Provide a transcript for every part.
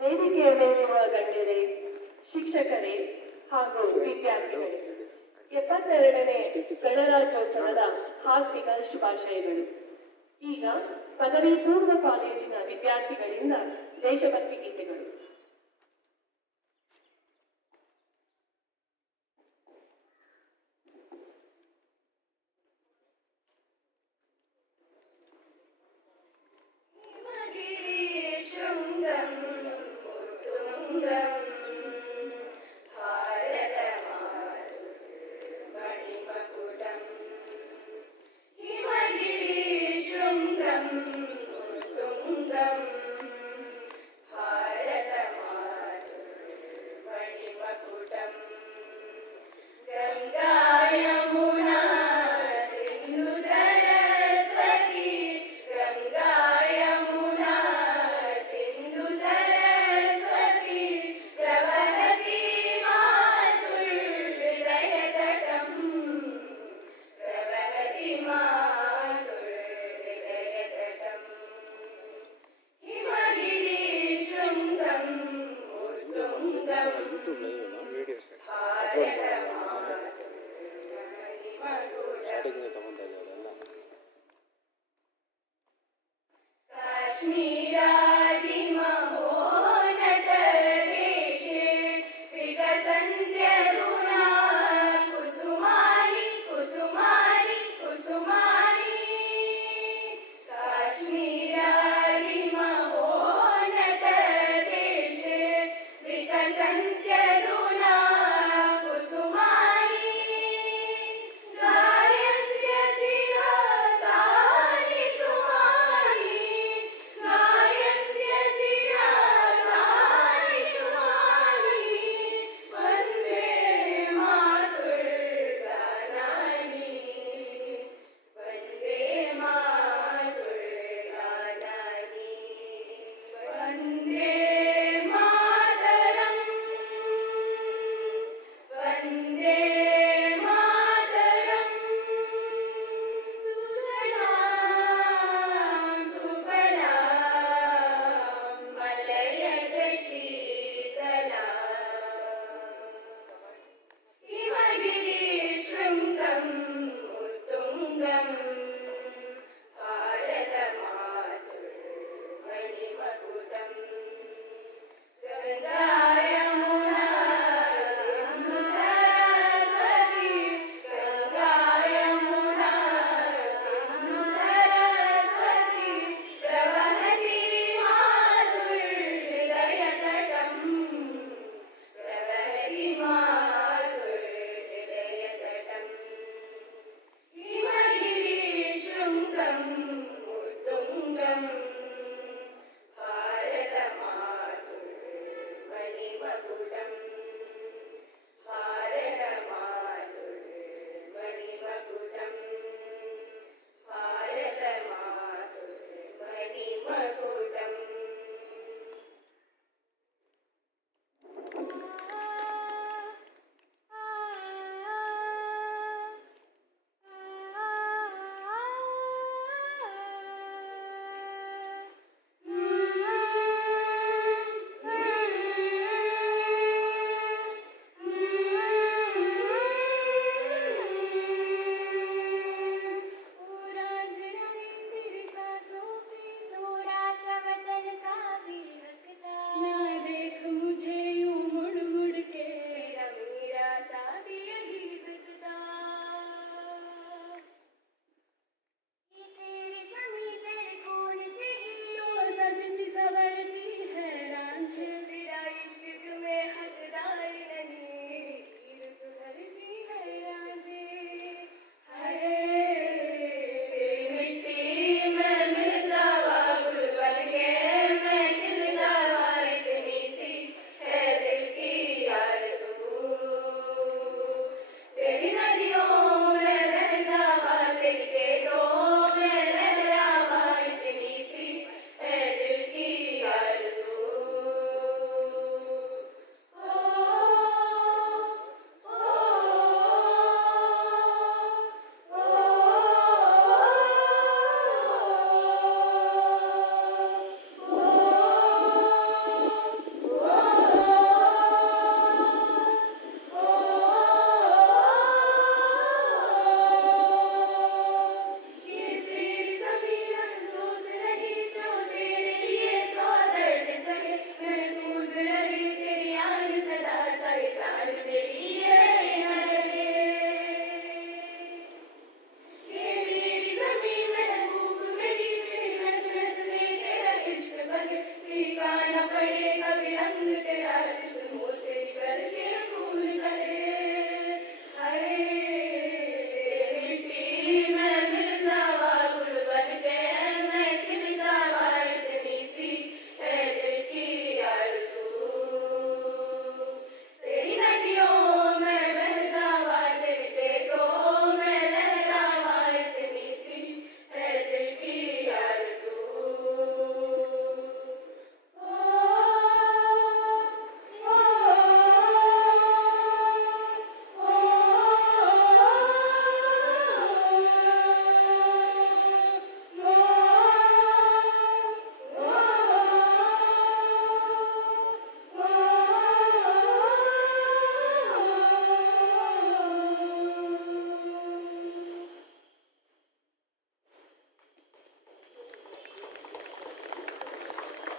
ವೇದಿಕೆಯ ಮೇಲಿರುವ ಗಣ್ಯರೇ, ಶಿಕ್ಷಕರೇ ಹಾಗೂ ವಿದ್ಯಾರ್ಥಿಗಳೇ, 72ನೇ ಗಣರಾಜ್ಯೋತ್ಸವದ ಹಾರ್ದಿಕ ಶುಭಾಶಯಗಳು. ಈಗ ಪದವಿ ಪೂರ್ವ ಕಾಲೇಜಿನ ವಿದ್ಯಾರ್ಥಿಗಳಿಂದ ದೇಶಭಕ್ತಿ ಗೀತೆಗಳು.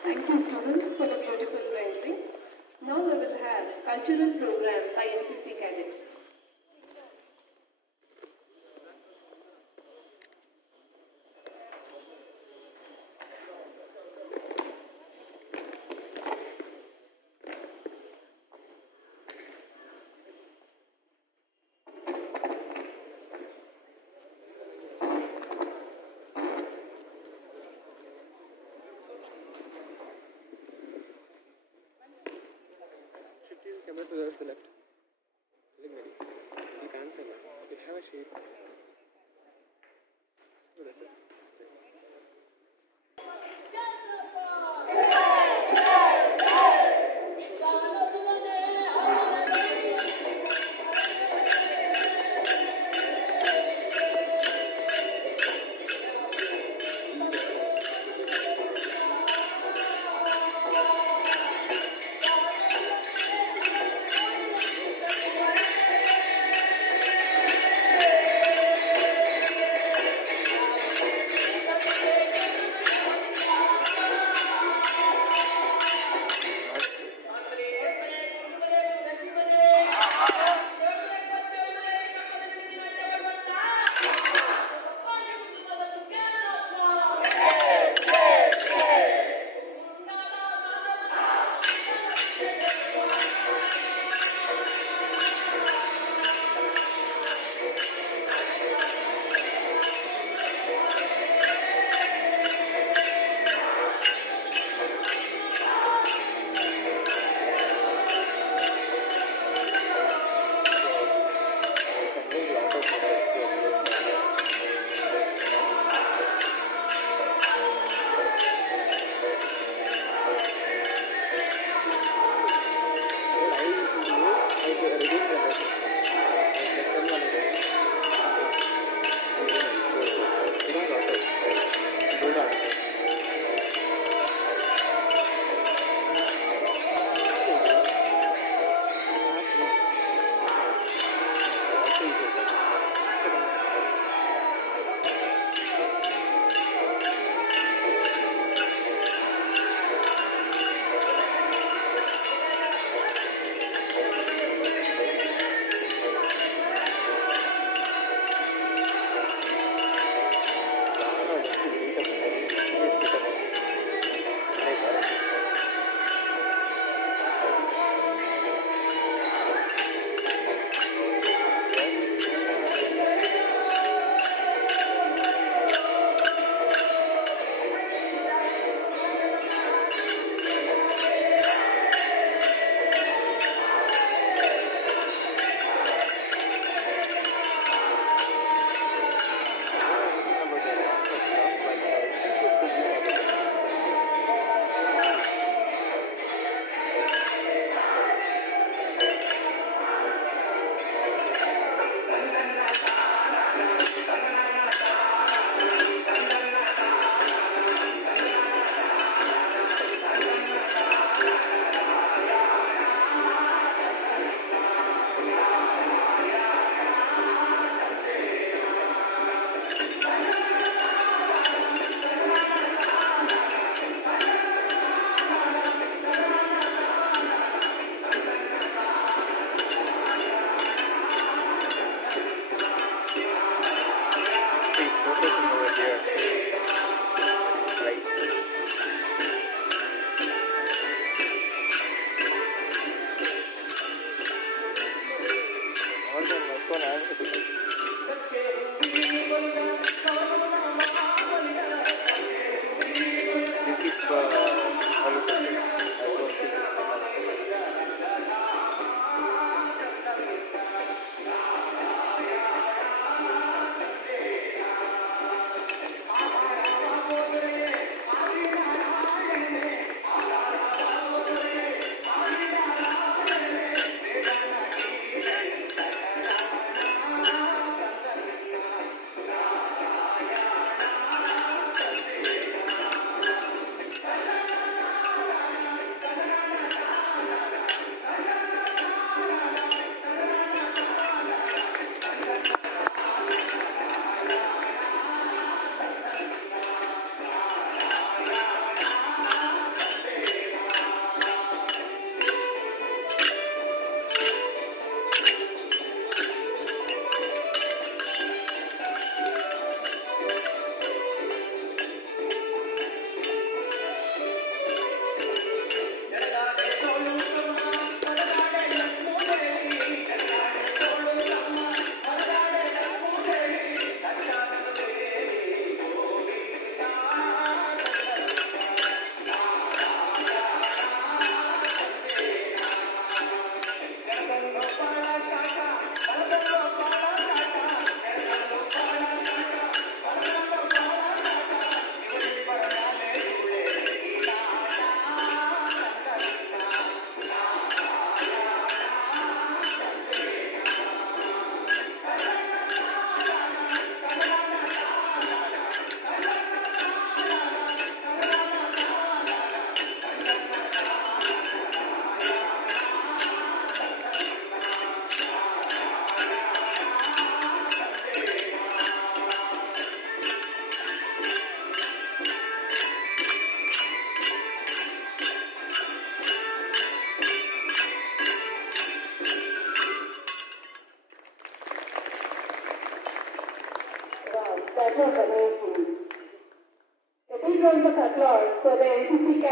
Thank you, students, for the beautiful entry. Now we will have cultural program by NCC cadets. Shift your camera towards the left. Look, maybe. You can't say that. You have a shape. Oh, that's it. That's it.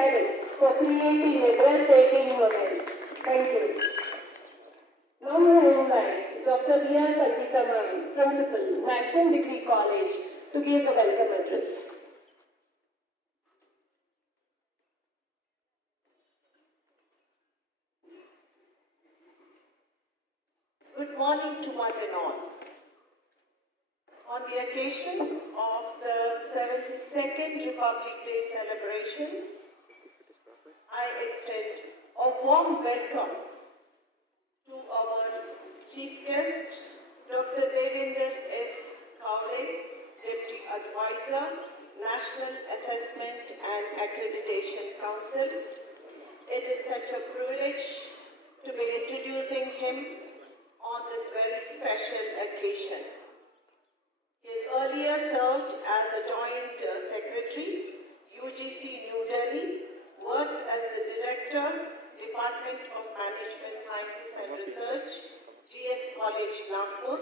cadets for creating a breathtaking moment. Thank you. Now I invite Dr. Riya Pandita, Principal, National Degree College, to give the welcome address. Good morning to one and all. On the occasion of the 72nd Republic Day celebrations, I extend a warm welcome to our Chief Guest, Dr. Devendra S. Kaule, Deputy Advisor, National Assessment and Accreditation Council. It is such a privilege to be introducing him on this very special occasion. He has earlier served as a Joint Secretary, UGC New Delhi, worked as the Director, Department of Management Sciences and Research, GS College, Nagpur,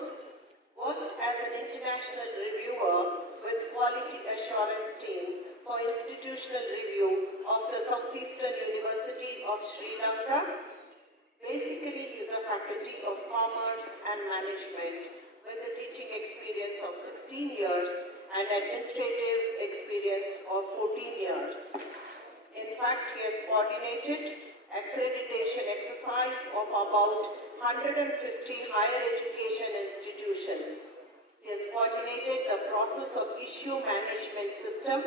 worked as an international reviewer with Quality Assurance Team for institutional review of the Southeastern University of Sri Lanka. Basically, he is a faculty of Commerce and Management with a teaching experience of 16 years and administrative experience of 14 years. In fact, he has coordinated accreditation exercise of about 150 higher education institutions. He has coordinated the process of issue management system.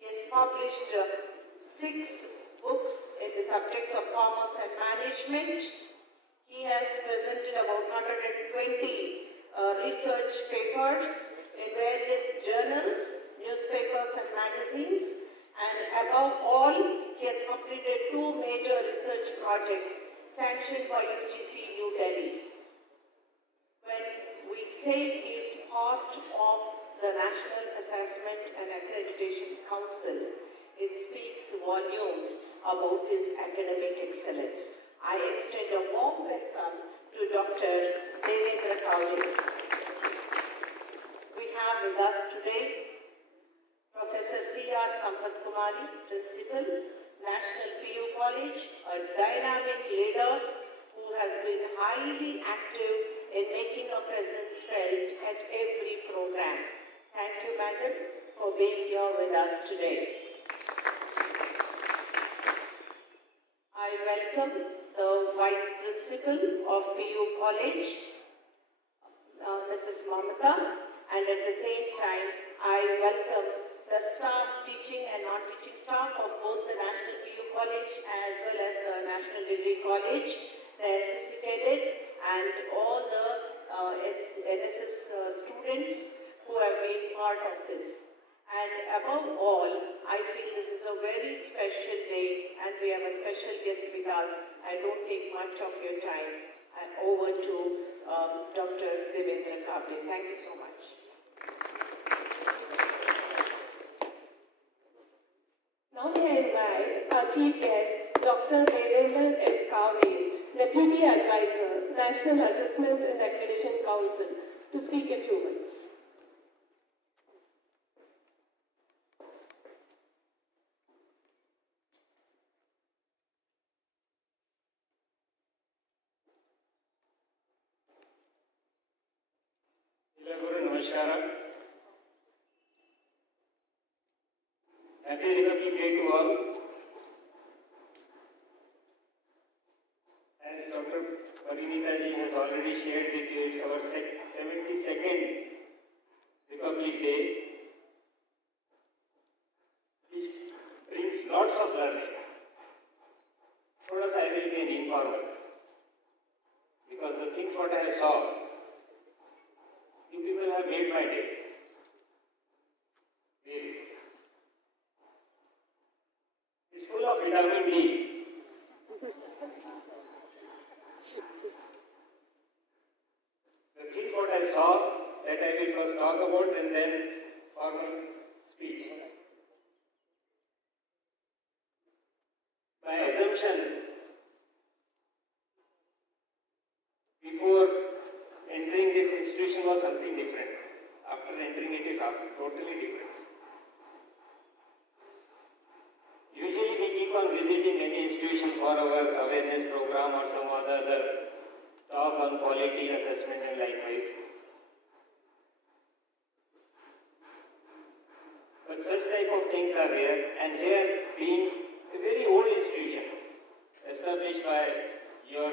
He has published 6 books in the subjects of commerce and management. He has presented about 120 research papers in various journals, newspapers and magazines, and above all, he has completed 2 major research projects sanctioned by UGC New Delhi. When we say he is part of the National Assessment and Accreditation Council, it speaks volumes about his academic excellence. I extend a warm welcome to Dr. Devendra Kaule. We have with us today Professor C.R. Sampath Kumari, Principal, National PU College, a dynamic leader who has been highly active in making a presence felt at every program. Thank you, Madam, for being here with us today. I welcome the Vice Principal of PU College, Mrs. Mamata, and at the same time, I welcome the staff, teaching and non-teaching staff of both the National PU College as well as the National Degree College, the NCC cadets, and all the NSS students who have been part of this. And above all, I feel this is a very special day and we have a special guest with us. I don't take much of your time. And over to Dr. Devendra Kaule. Thank you so much. Now I invite our Chief Guest, Dr. Devendra S. Kaule, Deputy Advisor, National Assessment and Accreditation Council, to speak a few minutes. Namaskaram. Happy Republic Day to all. As Dr. Parinita ji has already shared with you, it's our 72nd Republic Day, which brings lots of learning. For us, I will be an informer, because the things what I saw, you people have made my day. Really. It's full of vitamin D. The things what I saw, that I will first talk about and then formal speech. My assumption, before entering this institution, was something different. After entering it is totally different. Usually we on visiting any institution for our awareness program or some other talk on quality assessment and likewise. But such type of things are there, and here being a very old institution established by your,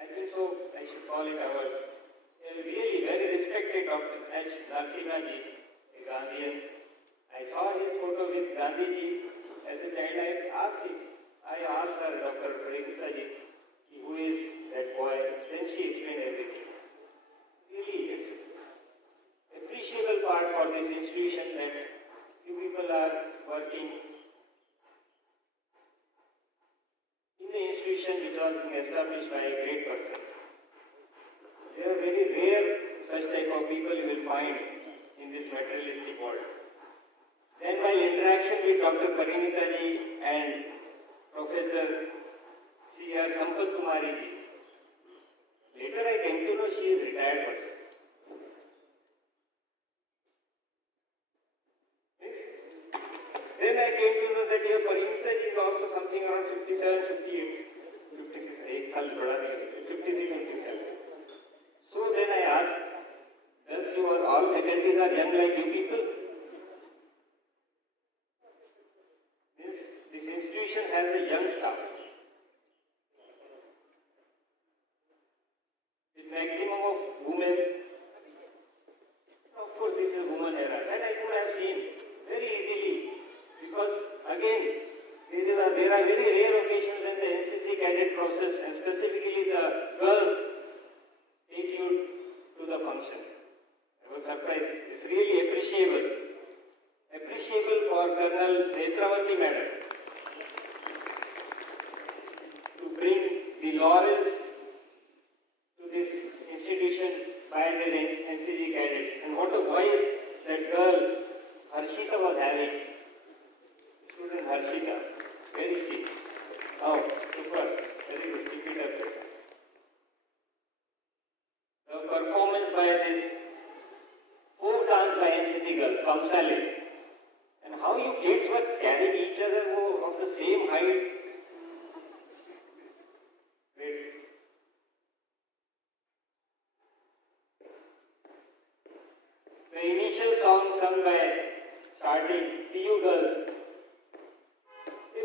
I think so, I should call it ours, a really very respected Dr. H. Narasimhaji, a Gandhian. I saw his photo with Gandhiji as a child. I asked her, Dr. Pradiptaji, who is that boy? Then she explained everything. Really, it's appreciable part for this institution that you people are working in the institution which was established by a great person. There are very rare such type of people you will find in this materialistic world. Then my interaction with Dr. Parinita ji and Professor C.R. Sampath Kumari ji. Later I came to know she is a retired person. Then I came to know that your Parinita ji is also something around 57, 58, 56, 57. So then I asked, does your all faculties are young like you people? This institution has a young staff. With maximum of women. Of course, this is woman era. That I could have seen very easily. Because again, there are very rare occasions when the NCC cadet process and specifically the girls take you to the function. I was surprised. It's really appreciable. Appreciable for Colonel Netravati madam to bring the laurels to this institution by the NCG cadet. And what a voice that girl Harshita was having. Student Harshita. Where is she? Oh, super. Very good. Keep it up. The performance by this folk dance by NCC girls, Kamsale. And how you kids were carrying each other of the same height. Wait. The initial song sung by starting PU girls.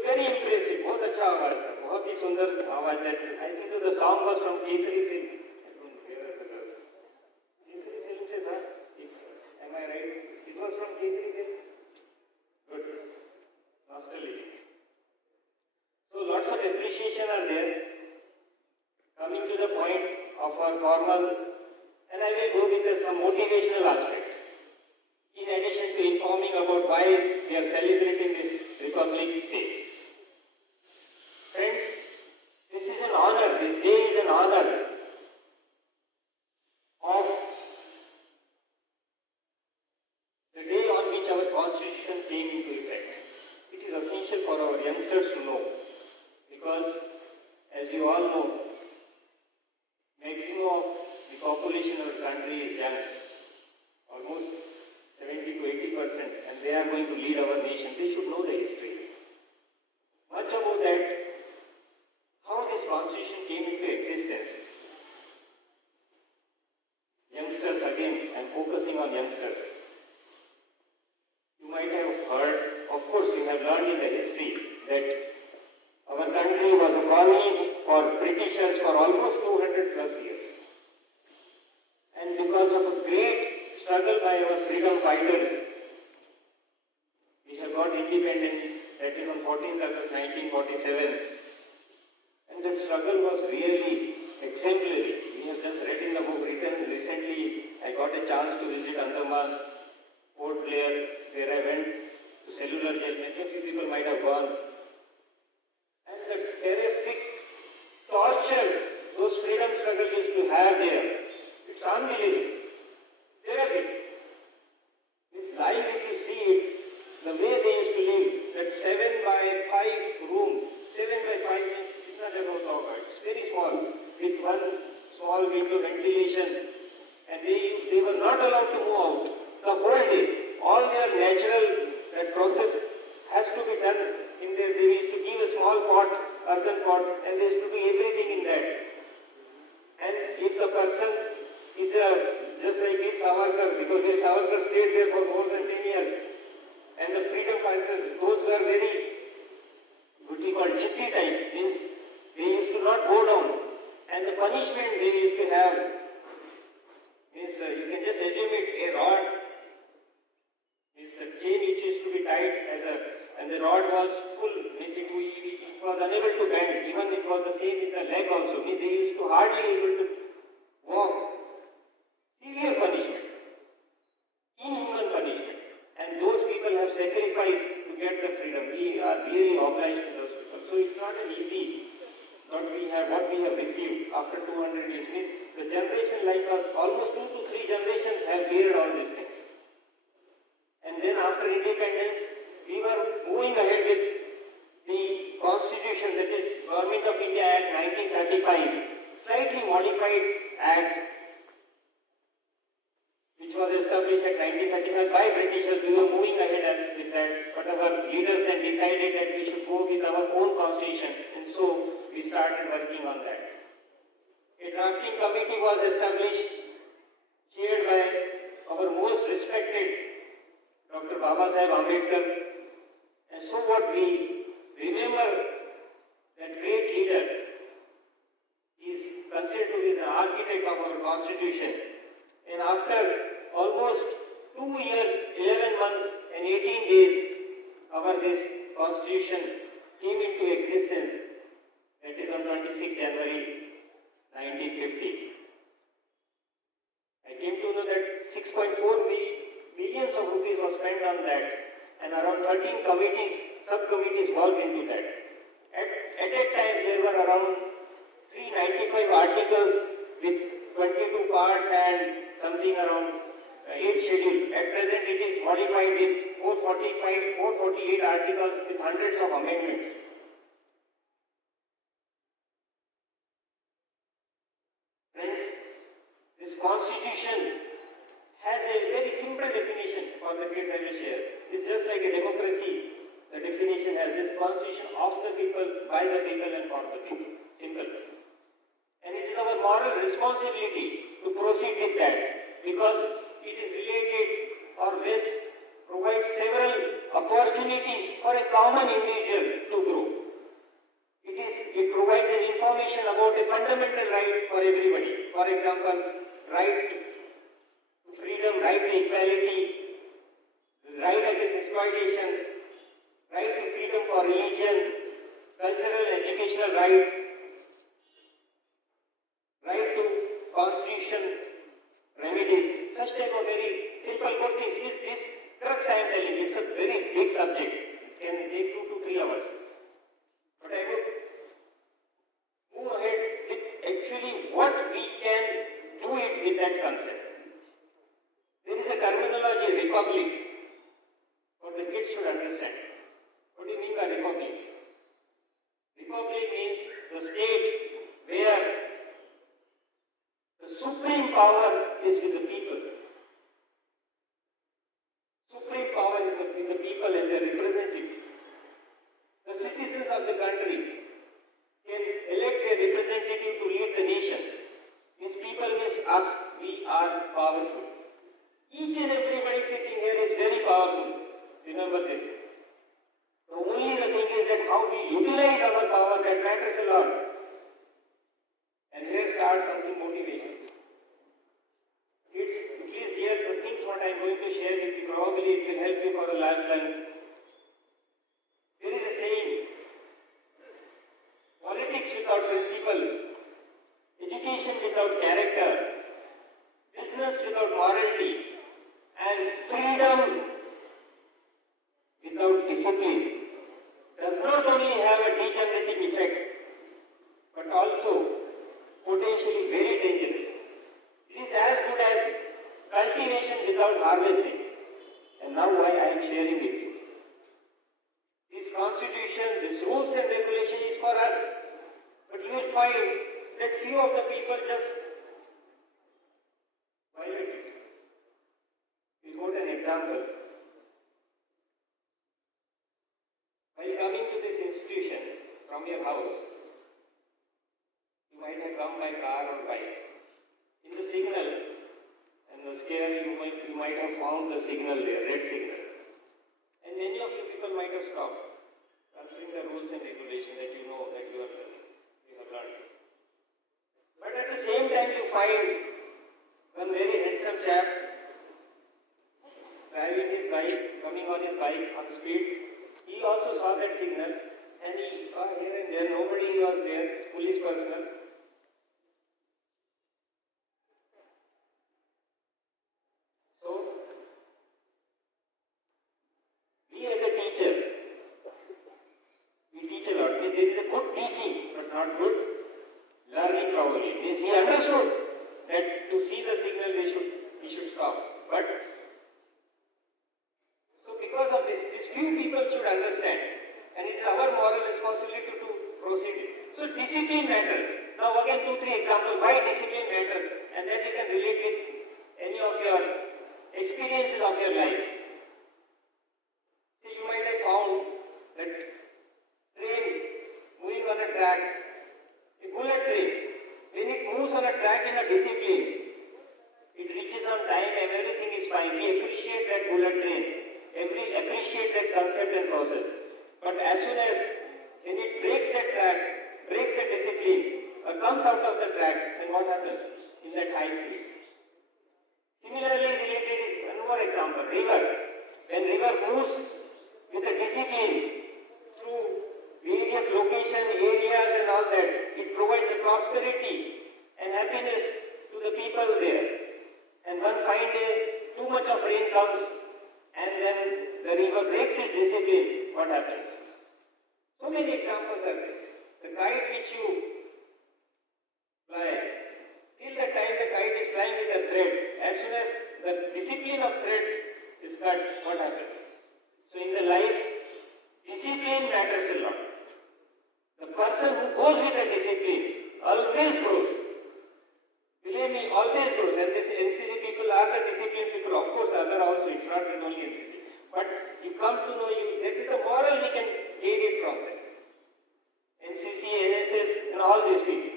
Very impressive. बहुत अच्छा आवाज था. बहुत ही सुंदर आवाज है. I think so the song was from Kesari film. Kesari film से था. Am I right? It was from Kesari film. Good. Nostalgic. So lots of appreciation are there. Coming to the point of our formal, and I will go with some motivational aspects. In addition to informing about why we are celebrating this Republic Day. Friends, this is an honor, this day is an honor of the day on which our constitution came into effect. It is essential for our youngsters to know because as you all know, maximum of the population of the country is young, almost 70 to 80%, and they are going to lead our nation. They should know the history. Much about that, how this constitution came into existence. Youngsters again, I am focusing on youngsters. You might have heard, of course you have learned in the history that our country was a colony for Britishers for almost 200 plus years. And because of a great struggle by our freedom fighters, we have got independence, that is on 14th August 1947. And that struggle was really exemplary. We have just read in the book written recently. I got a chance to visit Andaman, Port Blair, where I went to cellular jail. Many of you people might have gone. And the terrific torture those freedom struggles used to have there, it's unbelievable. Terrific. This life, if you see it, the way they used to live, that 7 by 5 room, 7 by 5 means it's not about all, it's very small, with one small window ventilation, and they were not allowed to move out the whole day. All their natural, that process has to be done they used to do everything in that. And if the person is just like this Savarkar, because this Savarkar stayed there for more than 10 years, and the freedom fighters, those were very, what we call chippy type, means they used to not go down, and the punishment they used to have, means you can just assume it, a rod, means the chain which used to be tied and the rod was full, means it was unable to bend, even it was the same with the leg also, means they used to hardly able to walk. Severe punishment, inhuman punishment, and those people have sacrificed to get the freedom. We are really obliged to those people. So it's not an easy what we have received after 200 years. Means the generation like us, almost 2 to 3 generations have heard all these things. And then after independence, we were moving ahead with the constitution, that is Government of India Act 1935, slightly modified act, which was established at 1935 by Britishers. We were moving ahead with that, but our leaders then decided that we should go with our own constitution, and so we started working on that. A drafting committee was established, chaired by our most respected Dr. Baba Saheb Ambedkar, and so what we remember that great leader is considered to be the architect of our constitution, and after almost 2 years, 11 months and 18 days, this constitution came into existence. That is on 26 January 1950. I came to know that 6.4 billions of rupees was spent on that, and around 13 subcommittees worked into that. At that time, there were around 395 articles with 22 parts and something around 8 schedules. At present, it is modified with 448 articles with hundreds of amendments. Constitution has a very simple definition for the kids I will share. It's just like a democracy. The definition has this constitution of the people, by the people and for the people. Simple. And it is our moral responsibility to proceed with that, because it is related or this provides several opportunities for a common individual to grow. It provides an information about a fundamental right for everybody. For example, right to freedom, right to equality, right against exploitation, right to freedom for religion, cultural and educational right, right to constitution remedies, such type of very simple good things. This crux I am telling you, it's a very big subject. It can take 2 to 3 hours. But I would move ahead with actually what we can do it with that concept. There is a terminology, republic, what the kids should understand. What do you mean by republic? Republic means the state where the supreme power is with the people. Supreme power is with the people and their representatives. The citizens of the country can elect a representative to lead the nation. Means people means us, we are powerful. Each and everybody sitting here is very powerful. Remember this. The only the thing is that how we utilize our power, that matters a lot. And here starts something motivation. Please hear the things what I am going to share with you. Probably it will help you for a lifetime. There is a saying, politics without principle, education without character, business without morality, and freedom without discipline does not only have a degenerative effect, but also potentially very dangerous. It is as good as cultivation without harvesting. And now why I am sharing with you. This constitution, this rules and regulation is for us, but you will find that few of the people just violate it. We quote an example. While coming to this institution from your house, by car or bike. In the signal, and the scale you might have found the signal there, red signal. And many of you people might have stopped, considering the rules and regulations that you know that you have learned. But at the same time you find one very handsome chap driving his bike, coming on his bike on speed. He also saw that signal and he saw here and there, nobody was there, police personnel. So, we as a teacher, we teach a lot. There is a good teaching, but not good learning probably. Means he understood that to see the signal we should stop. But so because of this, these few people should understand, and it's our moral responsibility to proceed it. So discipline matters. Now again 2-3 examples why discipline matters, and then you can relate with any of your experiences of your life. See, you might have found that train moving on a track, a bullet train, when it moves on a track in a discipline, it reaches on time and everything is fine. We appreciate that bullet train. Appreciate that concept and process. But as soon as when it breaks that track, breaks the discipline, or comes out of the track, then what happens in that high speed? Similarly related is one more example, river. When river moves with a discipline through various locations, areas and all that, it provides a prosperity and happiness to the people there. And one fine day, too much of rain comes and then the river breaks its discipline, what happens? So many examples are there. The kite which you fly, till the time the kite is flying with a thread, as soon as the discipline of thread is cut, what happens? So in the life, discipline matters a lot. The person who goes with a discipline always grows. Believe me, always grows. And this NCJ people are the disciplined people. Of course, other also, it's not only NCJ. But you come to know that is a moral we can gain it from them. NCC, NSS, and all these people.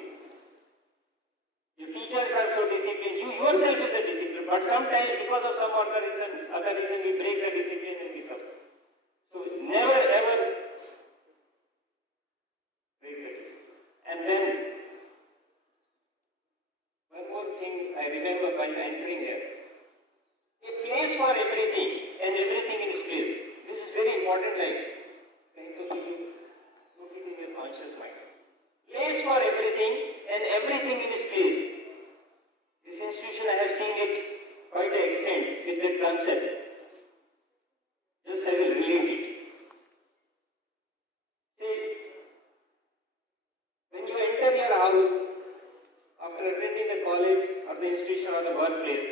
Your teachers are so disciplined. You yourself is a discipline. But sometimes, because of some other reason, we break the discipline and we suffer. So never ever break the discipline. And then one more thing I remember while entering there. A place for everything and everything in its place. This is very important, like put it in your conscious mind. Place for everything and everything in its place. This institution, I have seen it quite an extent with that concept. Just I will relate it. See, when you enter your house after attending the college or the institution or the workplace,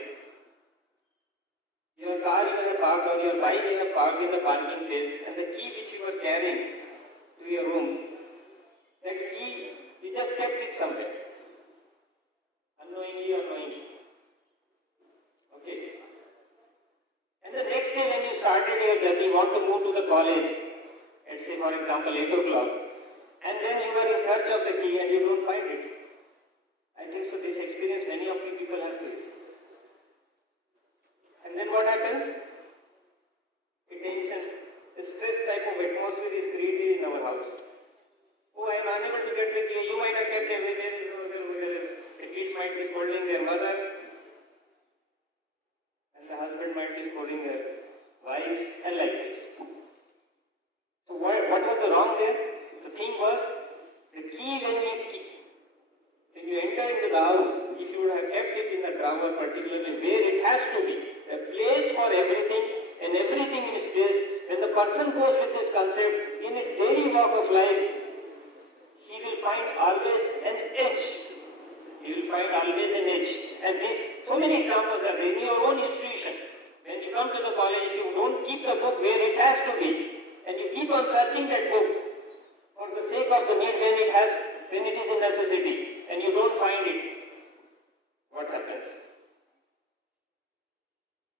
your car you have parked or your bike you have parked in the parking place, and the key which you were carrying to your room, that key you just kept it somewhere, unknowingly or knowingly. Okay. And the next day when you started your journey, you want to move to the college, let's say for example 8 o'clock, and then you were in search of the key and you don't find it. I think so this experience many of you people have faced. And then what happens? A tension, a stress type of atmosphere is created in our house. Oh, I am unable to get the key. You might have kept everything. The kids might be scolding their mother, and the husband might be scolding their wife, and like this. So what was the wrong there? The thing was, the key when you enter into the house, if you would have kept it in the drawer, particularly where it has to be, a place for everything and everything in its place, when the person goes with this concept in his daily walk of life, he will find always an edge. He will find always an edge. And so many examples are there in your own institution. When you come to the college, if you don't keep the book where it has to be, and you keep on searching that book for the sake of the need when it is a necessity, and you don't find it, what happens?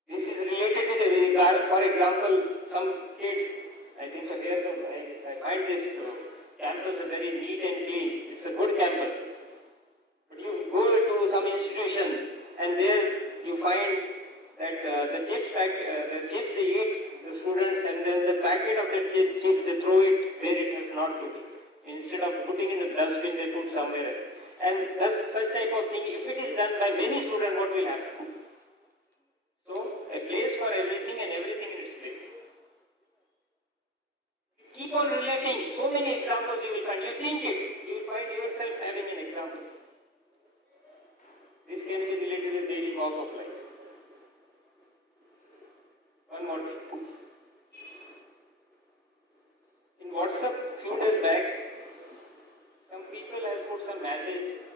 This is related with a regard. For example, some kids, I think so here, I find this campus very neat and clean. It's a good campus. But you find that the chips they eat, the students, and then the packet of the chips they throw it where it is not to. Instead of putting in the dustbin, they put somewhere else. And thus, such type of thing, if it is done by many students, what will happen? So, a place for everything and everything in its place. Keep on relating. So many examples you will find. You think it, you will find yourself having an example. This can be related with daily walk of life. One more thing. In WhatsApp, few days back, some people have put some message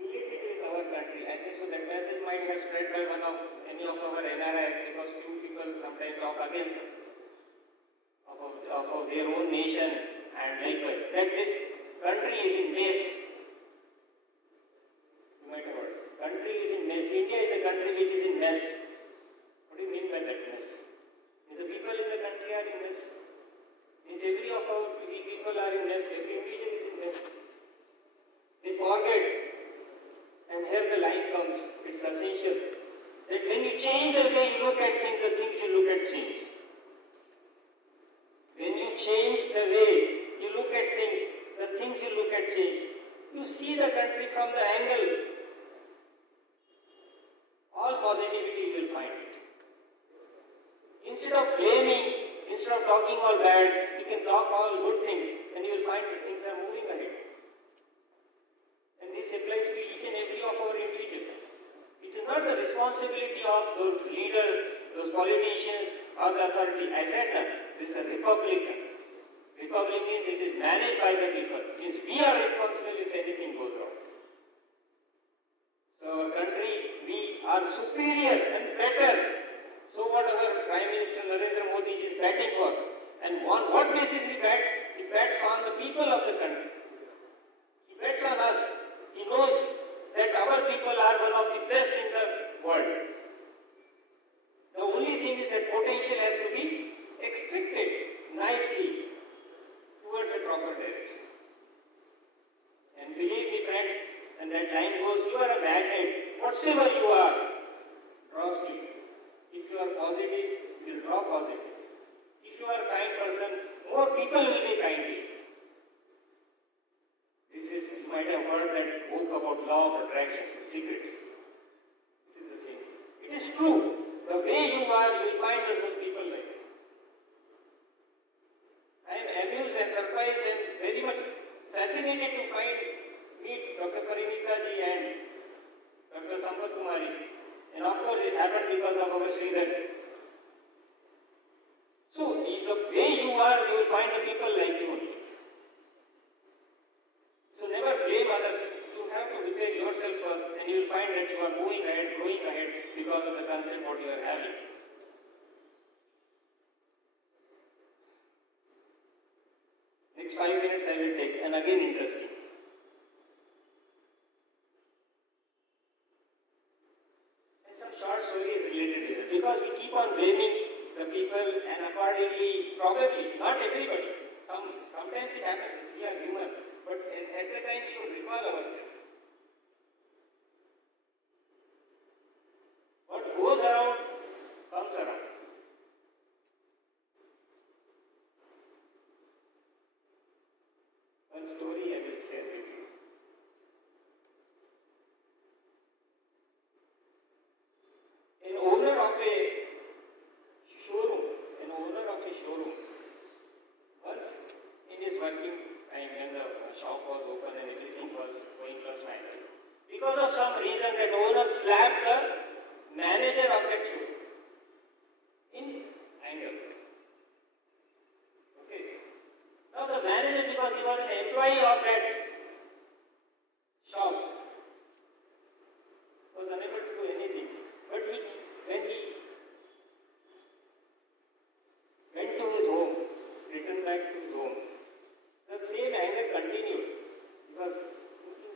related with our country. I think so that message might have spread by any of our NRIs, because few people sometimes talk against of their own nation and likewise. That this country is in mess. You might have heard. Country is in mess. India is a country which is in mess. What do you mean by that mess? Means the people in the country are in mess. Means every of our people are in mess. Every individual is in mess. They forget. And here the line comes. It's essential. That when you change the way you look at things, the things you look at change. When you change the way you look at things, the things you look at change. You see the country from the angle. All positivity you will find it. Instead of blaming, instead of talking all bad, you can talk all good things and you will find that things are moving ahead. And this applies to each and every of our individuals. It is not the responsibility of those leaders, those politicians or the authority. I said that this is a republic. Republic means it is managed by the people. It means we are responsible if anything goes wrong. So our country, we are superior and better. So what our Prime Minister Narendra Modi is batting for. And on what basis he bats? He bats on the people of the country. He bets on us. He knows that our people are one of the best in the world. The only thing is that potential has to be extracted nicely towards a proper direction. And believe me friends, when that time goes, you are a magnet. Whatsoever you are, draws to you. If you are positive, you will draw positive. If you are a kind person, more people will be kind to you. This is, you might have heard that book about law of attraction, secrets. This is the same. It is true. The way you are, you will find those people like you. I am amused and surprised and very much fascinated to meet Dr. Parimita ji and Dr. Sampath Kumari. And of course it happened because of our Sridhar. So, if the way you are, you will find the people like you. So never blame others. You have to repair yourself first and you will find that you are moving ahead, growing ahead because of the concept what you are having. Next 5 minutes I will take, and again interesting. And some short stories related to it. Because we keep on blaming the people and accordingly, probably, not everybody. Sometimes it happens, we are human. But at the time we should recall ourselves. What goes around, comes around. One story I will share with you. An owner of a showroom, once in his working time when the shop was open and everything was going plus minus, because of some reason that owner slapped the manager of that showroom in anger. Okay. Now the manager, because he was an employee of that shop, was unable to do anything. But when he went to his home, returned back to his home, the same anger continued because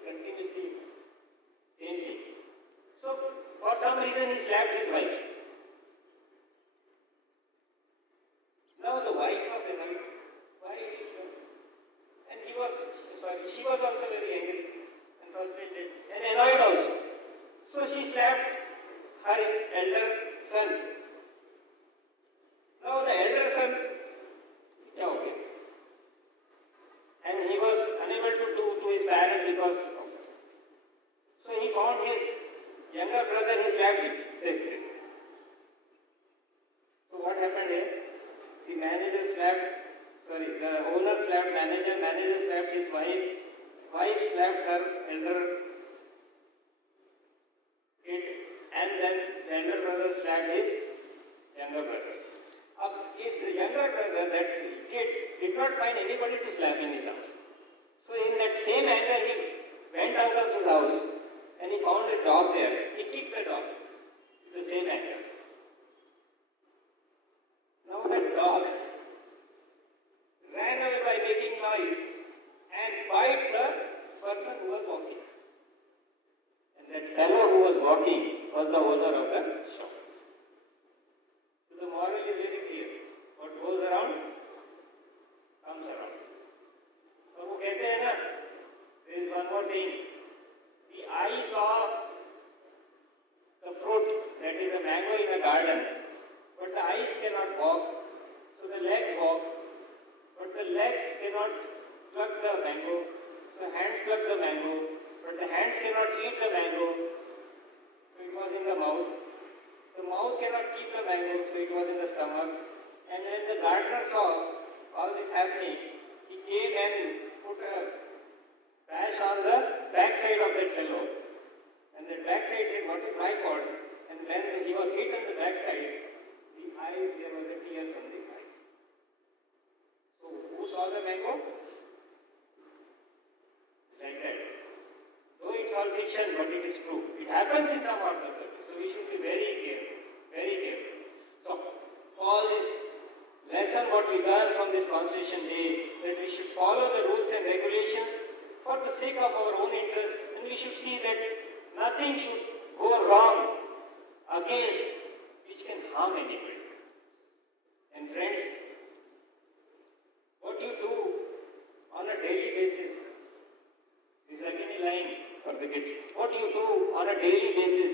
continuously changing. So for some reason he slapped his wife. Now the wife was annoyed. Why is so? And she was also very angry and frustrated and annoyed also. So she slapped slapped manager, manager slapped his wife, wife slapped her elder kid, and then the elder brother slapped his younger brother. The younger brother, that kid, did not find anybody to slap in his house. So in that same anger, he went out of his house and he found a dog there. He kicked the dog with the same anger. Now that dog ran away by making noise and bite the person who was walking. And that fellow who was walking was the owner of the shop. So the moral is very clear. What goes around comes around. और वो कहते हैं ना, there is one more thing. The eye saw the fruit, that is a mango in a garden, but the eyes cannot walk, so the legs walk, but the legs cannot pluck the mango, so hands pluck the mango, but the hands cannot eat the mango, so it was in the mouth. The mouth cannot keep the mango, so it was in the stomach. And when the gardener saw all this happening, he came and put a bash on the backside of that fellow. And the backside said, "What is my fault?" And when he was hit on the backside, the eyes, there was a tear from the eyes. So who saw the mango? Like that. Though it's all fiction, but it is true. It happens in some part of the country. So we should be very careful. Very careful. So all this lesson what we learn from this Constitution Day, that we should follow the rules and regulations for the sake of our own interest, and we should see that nothing should go wrong against which can harm anybody. And friends, what you do on a daily basis is like any line for the kids. What you do on a daily basis,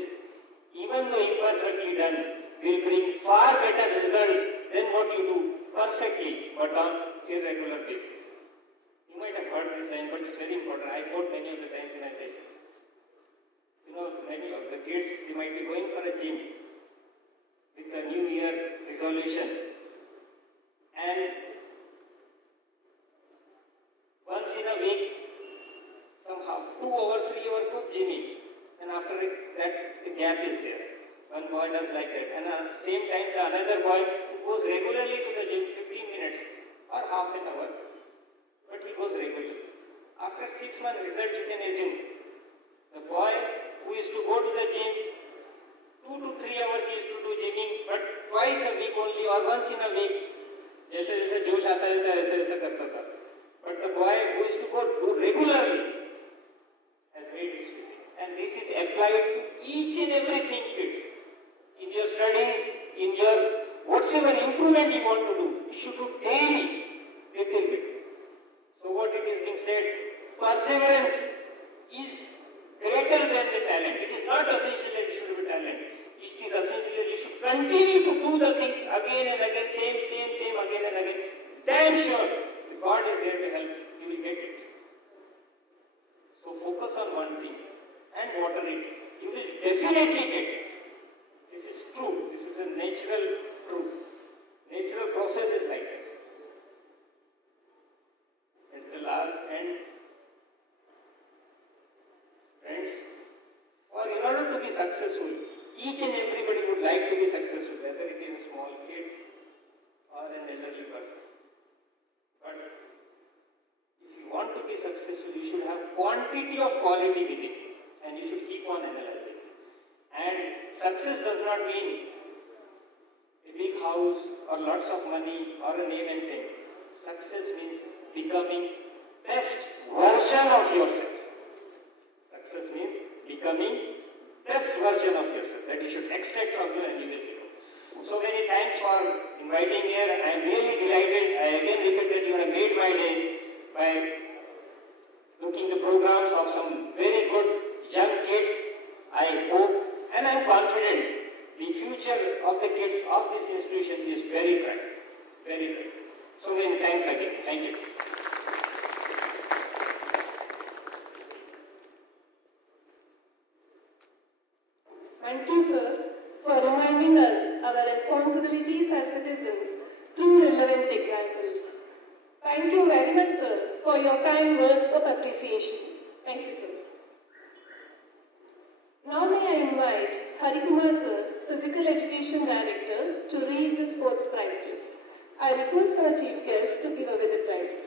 even though imperfectly done, will bring far better results than what you do perfectly but on irregular basis. You might have heard this line, but it's very important. I quote many of the times in my sessions. You know, many of the kids, they might be going for a gym with a New Year resolution. And once in a week, somehow 2 or 3 hours of gymming. And after that, the gap is there. One boy does like that. And at the same time, the another boy who goes regularly to the gym 15 minutes or half an hour. But he goes regularly. After 6 months result, you can assume the boy who used to go to the gym 2 to 3 hours he used to do gymming, but twice a week only or once in a week. जैसे जैसे जोश आता है ऐसे ऐसे करता था. But the boy who used to go do regularly has made his way. And this is applied to each and everything, kids. In your studies, in your whatever improvement you want to do, you should do daily, little bit. So what it is being said, perseverance is greater than the talent. It is not essential that you should be talent. It is essential that you should continue to do the things again and again, same, again and again. Damn sure, if God is there to help, you will get it. So focus on one thing and water it. You will definitely get it. This is true. This is a natural truth. Natural process is like that. At the last end, friends, or in order to be successful, each and everybody would like to be successful, whether it is a small kid or an elderly person. But if you want to be successful, you should have quantity of quality within, and you should keep on analyzing. And success does not mean a big house or lots of money or a name and fame. Success means becoming best version of yourself. Success means becoming best version of yourself that you should extract from you and you will become. So many thanks for inviting here. I am really delighted. I again repeat that you have made my day by looking the programs of some very good young kids. I hope and I am confident the future of the kids of this institution is very bright. Very bright. So many thanks again. Thank you. Thank you, sir, for reminding us our responsibilities as citizens through relevant examples. Thank Thank you very much, sir, for your kind words of appreciation. Thank you, sir. Now may I invite Harikumar sir, Physical Education Director, to read the sports prize list. I request our chief guest to give away the prizes.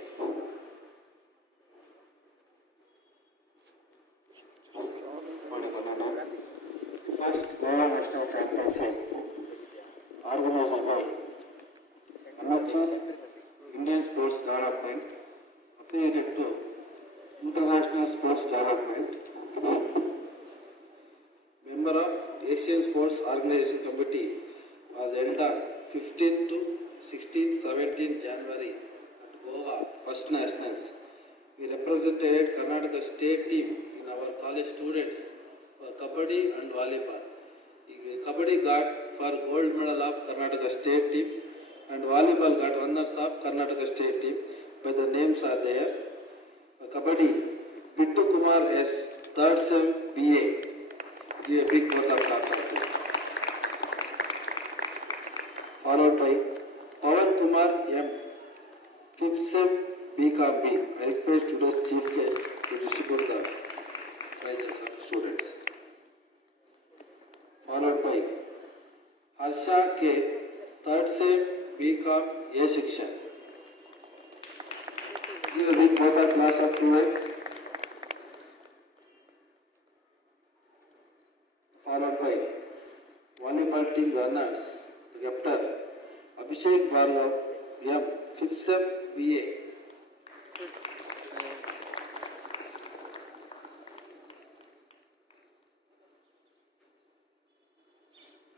First Goa National Championship organized by Indian Sports Development, affiliated to International Sports Development, member of Asian Sports Organization Committee, was held on 15 to 16, 17 January at Goa First Nationals. We represented Karnataka state team in our college students for Kabaddi and Volleyball. Kabaddi got for gold medal of Karnataka state team and Volleyball got honors of Karnataka state team. By the names are there. Kabaddi, Bittu Kumar S, 3rd Sem BA. Give a big vote of applause. Followed by Pawan Kumar M, 5th Sem BCom B. I request today's chief guest to distribute the prizes of students. Followed by Harsha K, 3rd Sem BCom A section. Give a big vote of applause of students. Followed by volleyball team runners, the captain Abhishek Bhargav M, 5th Sem BA.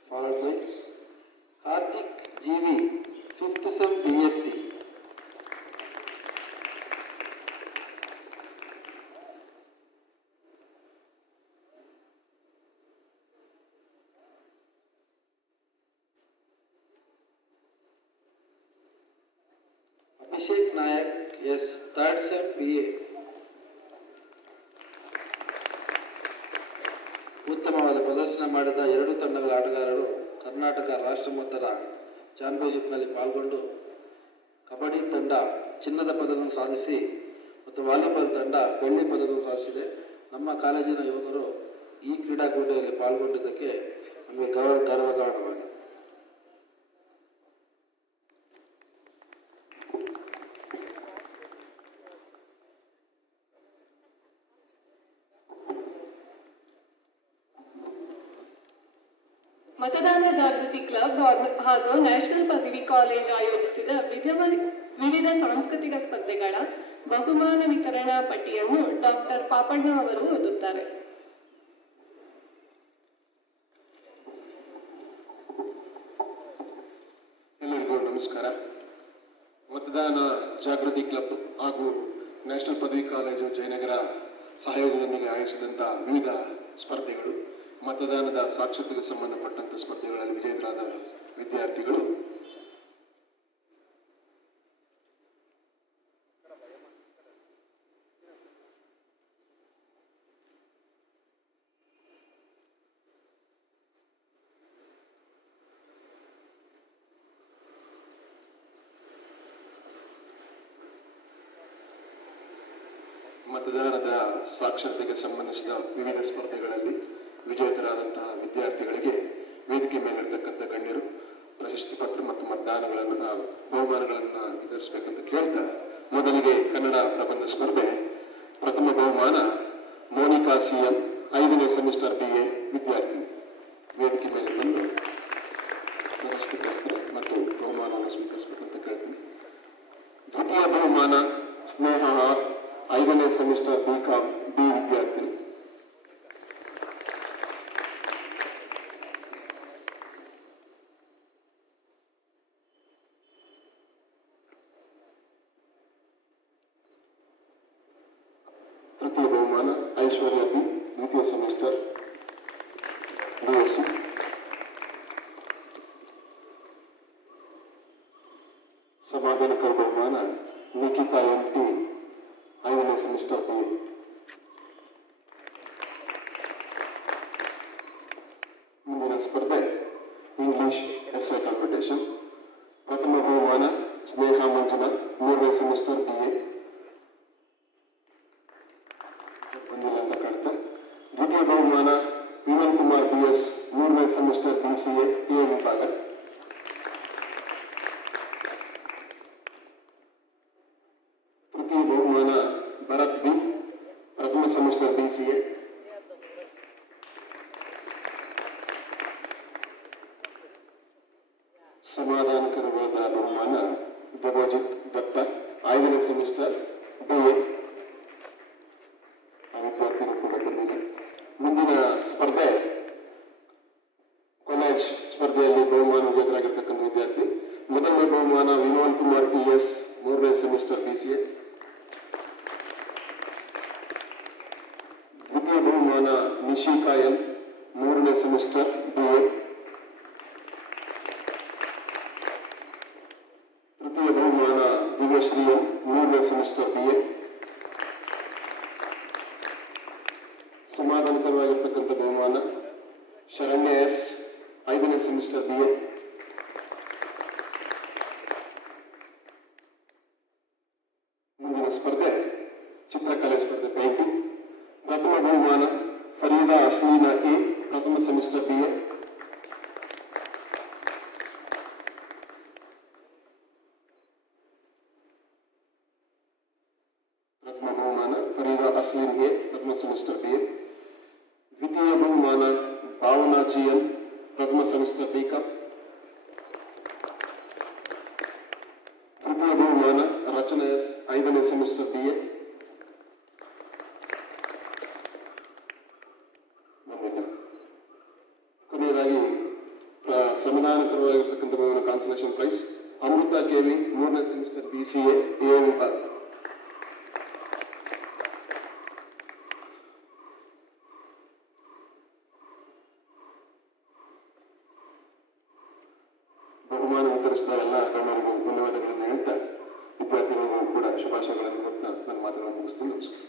Followed by Karthik GV, 5th Sem BSc. Abhishek Nayak, yes, 3rd Sem BA. ಉತ್ತಮವಾದ ಪ್ರದರ್ಶನ ಮಾಡಿದ ಎರಡು ತಂಡಗಳ ಆಟಗಾರರು ಕರ್ನಾಟಕ ರಾಷ್ಟ್ರ ಮಟ್ಟದ ಚಾಂಪಿಯನ್ಶಿಪ್ನಲ್ಲಿ ಪಾಲ್ಗೊಂಡು ಕಬಡ್ಡಿ ತಂಡ ಚಿನ್ನದ ಪದಕವನ್ನು ಸಾಧಿಸಿ ಮತ್ತು ವಾಲಿಬಾಲ್ ತಂಡ ಬೆಳ್ಳಿ ಪದಕವನ್ನು ಸಾಧಿಸಿದೆ. ನಮ್ಮ ಕಾಲೇಜಿನ ಯುವಕರು ಈ ಕ್ರೀಡಾಕೂಟದಲ್ಲಿ ಪಾಲ್ಗೊಂಡಿದ್ದಕ್ಕೆ ನಮಗೆ ಗರ್ವಕಾರಣವಾಗಿದೆ. ಮತದಾನ ಜಾಗೃತಿ ಕ್ಲಬ್ ಹಾಗೂ ನ್ಯಾಷನಲ್ ಪದವಿ ಕಾಲೇಜ್ ಆಯೋಜಿಸಿದ ವಿವಿಧ ಸಾಂಸ್ಕೃತಿಕ ಸ್ಪರ್ಧೆಗಳ ಬಹುಮಾನ ವಿತರಣಾ ಪಟ್ಟಿಯನ್ನು ಡಾಕ್ಟರ್ ಪಾಪಣ್ಣ ಅವರು ಓದುತ್ತಾರೆ. ಎಲ್ಲರಿಗೂ ನಮಸ್ಕಾರ. ಮತದಾನ ಜಾಗೃತಿ ಕ್ಲಬ್ ಹಾಗೂ ನ್ಯಾಷನಲ್ ಪದವಿ ಕಾಲೇಜು ಜಯನಗರ ಸಹಯೋಗದೊಂದಿಗೆ ಆಯೋಜಿಸಿದಂಥ ವಿವಿಧ ಸ್ಪರ್ಧೆಗಳು, ಮತದಾನದ ಸಾಕ್ಷರತೆಗೆ ಸಂಬಂಧಪಟ್ಟಂಥ ಸ್ಪರ್ಧೆಗಳಲ್ಲಿ ವಿಜೇತರಾದ ವಿದ್ಯಾರ್ಥಿಗಳು ಮತದಾನದ ಸಾಕ್ಷರತೆಗೆ ಸಂಬಂಧಿಸಿದ ವಿವಿಧ ಸ್ಪರ್ಧೆಗಳಲ್ಲಿ ವಿಜೇತರಾದಂತಹ ವಿದ್ಯಾರ್ಥಿಗಳಿಗೆ ವೇದಿಕೆ ಮೇಲಿರ್ತಕ್ಕಂಥ ಗಣ್ಯರು ಪ್ರಶಸ್ತಿ ಪತ್ರ ಮತ್ತು ಬಹುಮಾನಗಳನ್ನು ವಿತರಿಸಬೇಕಂತ ಕೇಳ್ತಾ, ಮೊದಲಿಗೆ ಕನ್ನಡ ಪ್ರಬಂಧ ಸ್ಪರ್ಧೆ ಪ್ರಥಮ ಬಹುಮಾನ ಮೋನಿಕಾ ಸಿಎಂ, 5ನೇ ಸೆಮಿಸ್ಟರ್ BA ವಿದ್ಯಾರ್ಥಿ. ವೇದಿಕೆ ಮೇಲೆ ಬಂದು ಪ್ರಶಸ್ತಿ ಪತ್ರ ಮತ್ತು ಬಹುಮಾನವನ್ನು ಸ್ವೀಕರಿಸಬೇಕಂತ ಕೇಳ್ತೀನಿ. ದ್ವಿತೀಯ ಬಹುಮಾನ ಸ್ನೇಹ ಆರ್, 5ನೇ ಸೆಮಿಸ್ಟರ್ BCom B ವಿದ್ಯಾರ್ಥಿ. ತೃತೀಯ ಬಹುಮಾನ ಐಶ್ವರ್ಯ B, 2ನೇ ಸೆಮಿಸ್ಟರ್ BSc. ಸಮಾಧಾನಕರ ಬಹುಮಾನ ನಿಖಿತಾ MP, 5ನೇ ಸೆಮಿಸ್ಟರ್ BA. ಮುಂದಿನ ಸ್ಪರ್ಧೆ ಇಂಗ್ಲಿಷ್ ಎಸ್ಸೆ ಕಾಂಪಿಟೇಷನ್. ಪ್ರಥಮ ಬಹುಮಾನ ಸ್ನೇಹ ಮಂಜುನಾಥ್, 3ನೇ ಸೆಮಿಸ್ಟರ್ ಮೂರನೇ ಸೆಮಿಸ್ಟರ್ BCA PU ವಿಭಾಗ. ತೃತೀಯ ಬಹುಮಾನ ಭರತ್ B, ಪ್ರಥಮ ಸೆಮಿಸ್ಟರ್ BCA. ಸಮಾಧಾನಕರವಾದ ಬಹುಮಾನ ದೇವಜಿತ್ ದತ್ತ, 5ನೇ ಸೆಮಿಸ್ಟರ್ BA. ವಿದ್ಯಾರ್ಥಿಗಳು ಕೂಡ ಬಂದಿದೆ. ಮುಂದಿನ ಸ್ಪರ್ಧೆ ಕಾಲೇಜ್ ಸ್ಪರ್ಧೆಯಲ್ಲಿ ಬಹುಮಾನ ವಿಜೇತರಾಗಿರ್ತಕ್ಕಂಥ ವಿದ್ಯಾರ್ಥಿ. ಮೊದಲನೇ ಬಹುಮಾನ ವಿನೋದ್ ಕುಮಾರ್ TS, 3ನೇ ಸೆಮಿಸ್ಟರ್ BCA. ದ್ವಿತೀಯ ಬಹುಮಾನ ನಿಶಿಕಾ L, 3ನೇ ಸೆಮಿಸ್ಟರ್ BA. ತೃತೀಯ ಬಹುಮಾನ ದಿವ್ಯಶ್ರೀ L, 3ನೇ ಸೆಮಿಸ್ಟರ್ BA. ಸಮಾಧಾನಕರವಾಗಿರ್ತಕ್ಕಂಥ ಬಹುಮಾನ ಶರಣ್ಯ S, 5ನೇ ಸೆಮಿಸ್ಟರ್ BA. ಮುಂದಿನ ಸ್ಪರ್ಧೆ ಚಿತ್ರಕಲೆ ಸ್ಪರ್ಧೆ ಪೈಂಟಿಂಗ್. ಪ್ರಥಮ ಬಹುಮಾನ ಫರೀದಾ ಅಸ್ಲೀನಾ A, ಪ್ರಥಮ ಸೆಮಿಸ್ಟರ್ BA. ಪ್ರಥಮ ಬಹುಮಾನ ಫರೀದಾ ಅಸ್ಲೀನ್ A, ಪ್ರಥಮ ಸೆಮಿಸ್ಟರ್ BA. ದ್ವಿತೀಯ ಬಹುಮಾನ ಭಾವನಾ GL, ಪ್ರಥಮ ಸೆಮಿಸ್ಟರ್ BCom. ತೃತೀಯ ಬಹುಮಾನ ರಚನಾ S, 5ನೇ ಸೆಮಿಸ್ಟರ್ BA. ಕೊನೆಯದಾಗಿ ಸಮಾಧಾನಕರವಾಗಿರ್ತಕ್ಕಂಥ ಬಹುಮಾನ ಕಾನ್ಸಲೇಷನ್ ಪ್ರೈಸ್ ಅಮೃತ KV, 3ನೇ ಸೆಮಿಸ್ಟರ್ BCA A ವಿಭಾಗ. ಬಹುಮಾನ ವಿತರಿಸಿದ ಎಲ್ಲ ಗಣ್ಯರಿಗೂ ಧನ್ಯವಾದಗಳನ್ನು ಹೇಳ್ತಾ ವಿದ್ಯಾರ್ಥಿಗಳಿಗೂ ಕೂಡ ಶುಭಾಶಯಗಳನ್ನು ಕೊಟ್ಟು ನನ್ನ ಮಾತನ್ನು ಮುಗಿಸ್ತೀನಿ. ನಮಸ್ಕಾರ.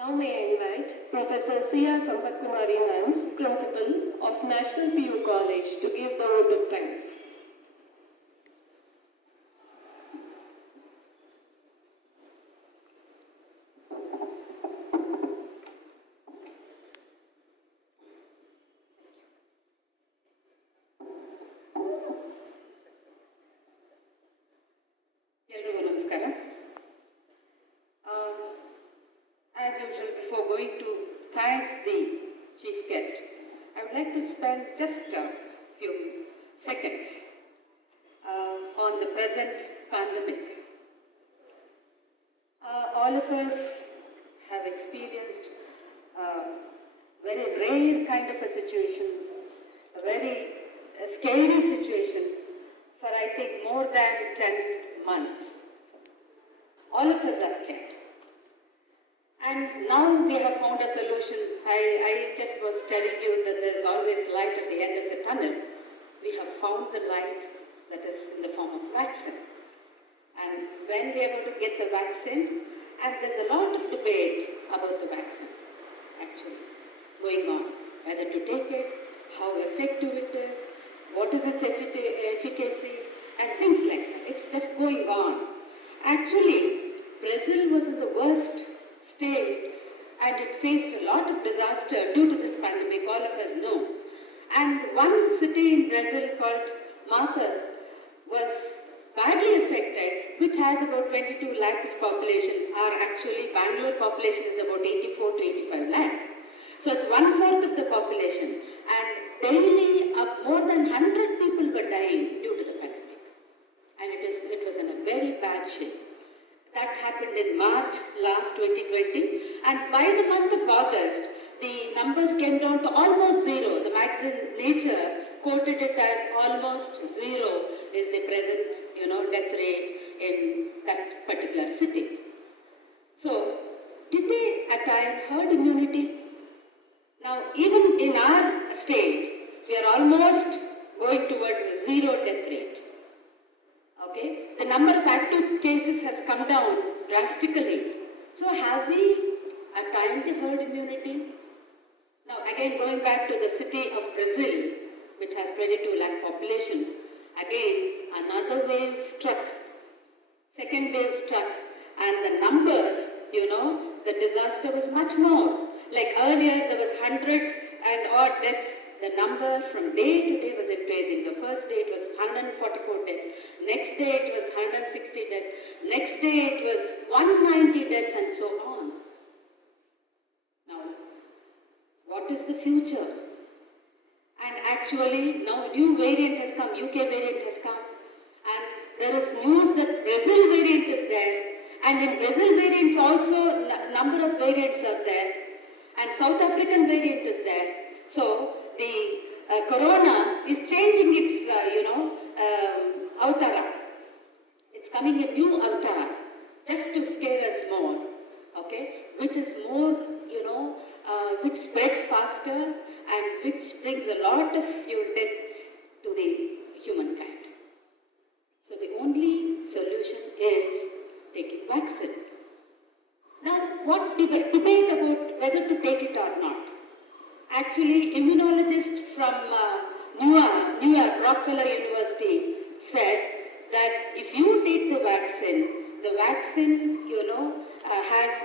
Now may I invite Professor Sia Sampathkumari Nan, Principal of National PU College, to give the vote of thanks. ಎಲ್ರಿಗೂ ನಮಸ್ಕಾರ. As usual, before going to thank the chief guest, I would like to spend just a few seconds on the present pandemic. All of us have experienced a very rare kind of a situation, a very scary situation for I think more than 10 months. All of us are scared. And now we have found a solution. I just was telling you that there is always light at the end of the tunnel. We have found the light that is in the form of vaccine. And when we are going to get the vaccine, and there's a lot of debate about the vaccine actually going on, whether to take it, how effective it is, what is its efficacy, and things like that. It's just going on. Actually, Brazil was in the worst state and it faced a lot of disaster due to this pandemic, all of us know. And one city in Brazil called Marcus was badly affected, which has about 22 lakhs of population. Actually, Bangalore population is about 84 to 85 lakhs. So it's 1/4 of the population. And daily, more than 100 people were dying due to the pandemic. And it was in a very bad shape. That happened in March last 2020, and by the month of August, the numbers came down to almost zero. The magazine Nature quoted it as almost zero is the present, death rate in that particular city. So, did they attain herd immunity? Now, even in our state, we are almost going towards a zero death rate. Okay, the number of active cases has come down drastically. So have we attained the herd immunity? Now again going back to the city of Brazil, which has 22 lakh population, again another wave struck. second wave struck, and the numbers, the disaster was much more. Like earlier, there was hundreds and odd deaths. The number from day to day was increasing. The first day it was 144 deaths. Next day it was 160 deaths. Next day it was 190 deaths, and so on. Now, what is the future? And actually, now new variant has come, UK variant has come, and there is news that Brazil variant is there, and in Brazil variant also number of variants are there, and South African variant is there. So the corona is changing its, avatar. It's coming a new avatar, just to scare us more, okay? Which is more, which spreads faster and which brings a lot of deaths to the humankind. So the only solution is taking vaccine. Now, what debate about whether to take it or not? Actually, immunologist from New York, Rockefeller University said that if you take the vaccine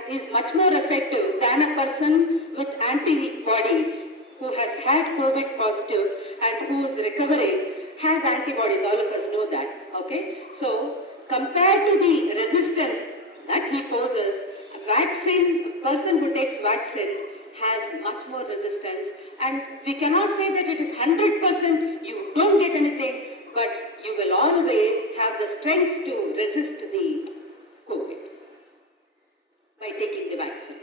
is much more effective than a person with antibodies who has had COVID positive and who is recovering has antibodies. All of us know that. Okay, so compared to the resistance that he poses, a person who takes vaccine has much more resistance, and we cannot say that it is 100% you don't get anything, but you will always have the strength to resist the COVID by taking the vaccine.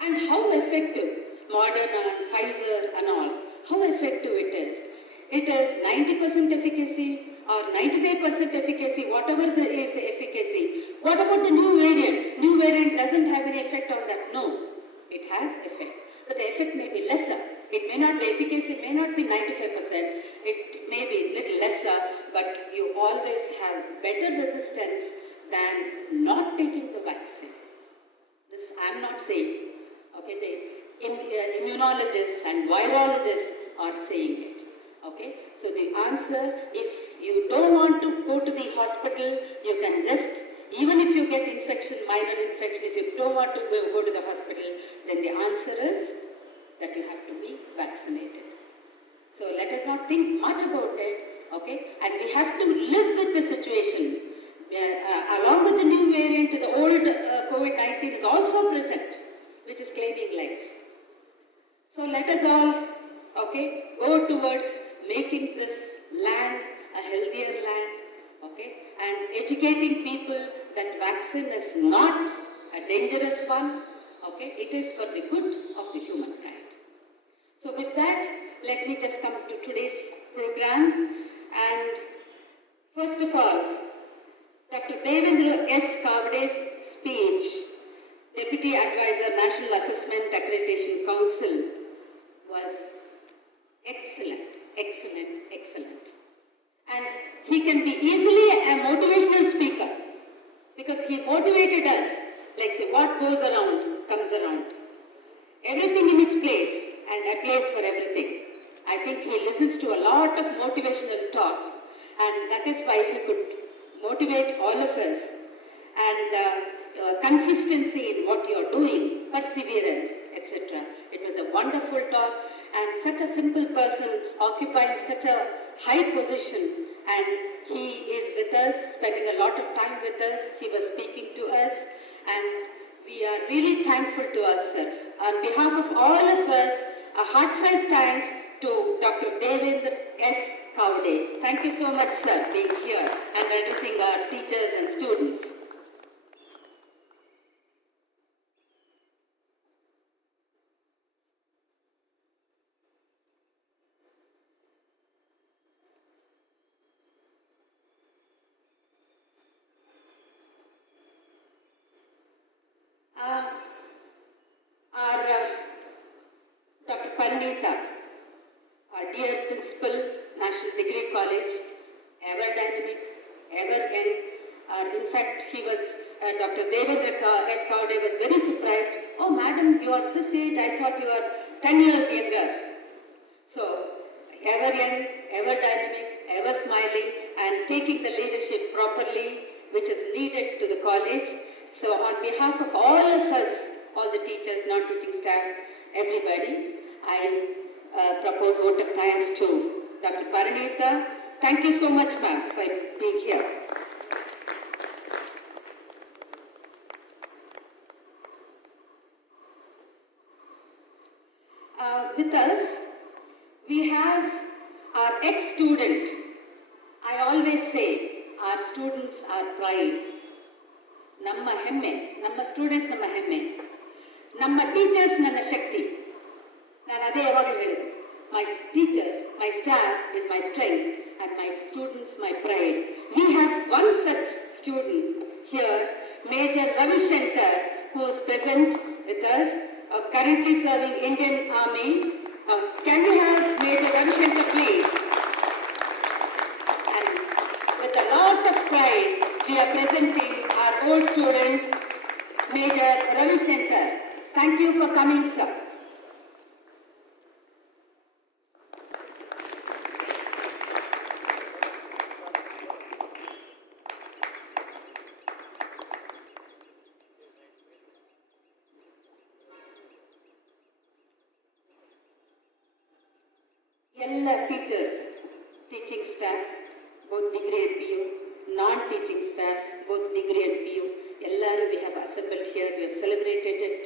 And how effective Moderna and Pfizer and all, how effective it is. It is 90% efficacy or 95% efficacy, whatever is the efficacy. What about the new variant? New variant doesn't have any effect on that. No, it has effect. But the effect may be lesser. It may not be efficacy, may not be 95%. It may be little lesser, but you always have better resistance than not taking the vaccine. This I am not saying. Okay, the immunologists and virologists are saying it. Okay, so the answer, if you don't want to go to the hospital, you can just, even if you get infection, minor infection, if you don't want to go to the hospital, then the answer is that you have to be vaccinated. So let us not think much about it, okay? And we have to live with the situation. Along with the new variant, the old COVID-19 is also present, which is claiming legs. So let us all, okay, go towards making this land a healthier land, okay, and educating people that vaccine is not a dangerous one, okay, it is for the good of the humankind. So with that, let me just come to today's program, and first of all, Dr. Devendra S. Kavde's speech, Deputy Advisor, National Assessment Accreditation Council, was excellent. And he can be easily a motivational speaker because he motivated us, like say, what goes around comes around. Everything in its place and a place for everything. I think he listens to a lot of motivational talks, and that is why he could motivate all of us. And consistency in what you are doing, perseverance, etc. It was a wonderful talk, and such a simple person occupying such a high position, and he is with us, spending a lot of time with us. He was speaking to us, and we are really thankful to us, sir. On behalf of all of us, a heartfelt thanks to Dr. Devendra S. Kavde. Thank you so much, sir, being here and addressing our teachers and students. Dr. Parnita, our dear Principal, National Degree College, ever dynamic, ever young. In fact, he was, Dr. Devendra S. Kavde was very surprised. Oh, madam, you are this age, I thought you are 10 years younger. So, ever young, ever dynamic, ever smiling, and taking the leadership properly, which is needed to the college. So on behalf of all of us, all the teachers, non-teaching staff, everybody, I propose vote of thanks to Dr. Paranita. Thank you so much, ma'am, for being here. With us, we have our ex-student. I always say, our students are pride. Namma hemme, namma students namma hemme. Namma teachers nanna shakti. Nanu ade yavaglu heludu. My teachers, my staff is my strength and my students my pride. We have one such student here, Major Ravi Shankar, who is present with us, currently serving Indian Army. Can we have Major Ravi Shankar, please? And with a lot of pride, we are presenting our old student, Major Ravi Shankar. Thank you for coming, sir. All teachers, teaching staff, both degree and PU, non-teaching staff, both degree and PU, we have assembled here. We have celebrated it